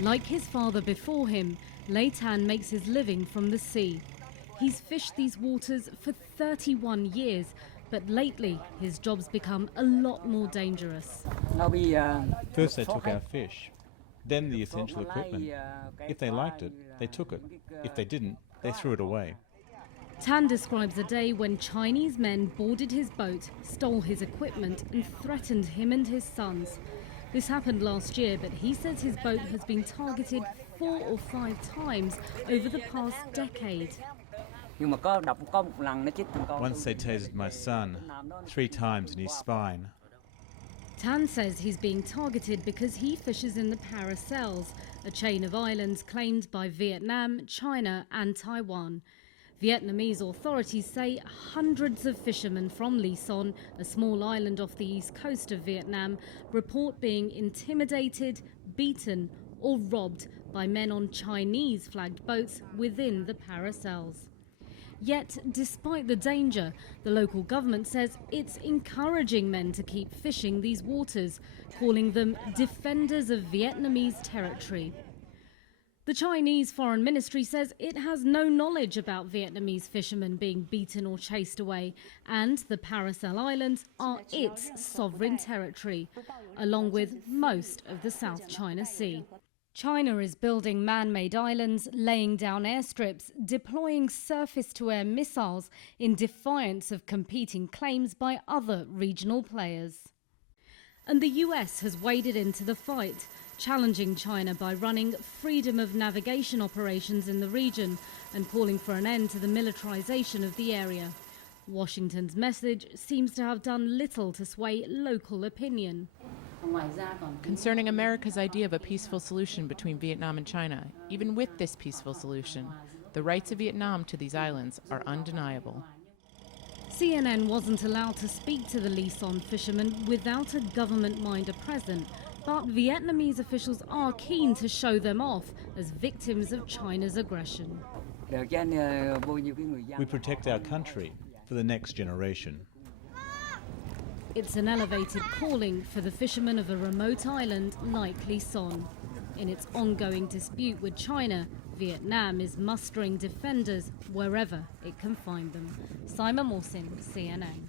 Like his father before him, Lei Tan makes his living from the sea. He's fished these waters for 31 years, but lately his job's become a lot more dangerous. First they took our fish, then the essential equipment. If they liked it, they took it. If they didn't, they threw it away. Tan describes a day when Chinese men boarded his boat, stole his equipment and threatened him and his sons. This happened last year, but he says his boat has been targeted 4 or 5 times over the past decade. Once they tasered my son, 3 times in his spine. Tan says he's being targeted because he fishes in the Paracels, a chain of islands claimed by Vietnam, China and Taiwan. Vietnamese authorities say hundreds of fishermen from Lý Sơn, a small island off the east coast of Vietnam, report being intimidated, beaten or robbed by men on Chinese-flagged boats within the Paracels. Yet, despite the danger, the local government says it's encouraging men to keep fishing these waters, calling them defenders of Vietnamese territory. The Chinese Foreign Ministry says it has no knowledge about Vietnamese fishermen being beaten or chased away, and the Paracel Islands are its sovereign territory, along with most of the South China Sea. China is building man-made islands, laying down airstrips, deploying surface-to-air missiles in defiance of competing claims by other regional players. And the US has waded into the fight, challenging China by running freedom of navigation operations in the region and calling for an end to the militarization of the area. Washington's message seems to have done little to sway local opinion. Concerning America's idea of a peaceful solution between Vietnam and China, even with this peaceful solution, the rights of Vietnam to these islands are undeniable. CNN wasn't allowed to speak to the Lý Sơn fishermen without a government minder present, but Vietnamese officials are keen to show them off as victims of China's aggression. We protect our country for the next generation. It's an elevated calling for the fishermen of a remote island like Lý Sơn. In its ongoing dispute with China, Vietnam is mustering defenders wherever it can find them. Simon Mawson, CNN.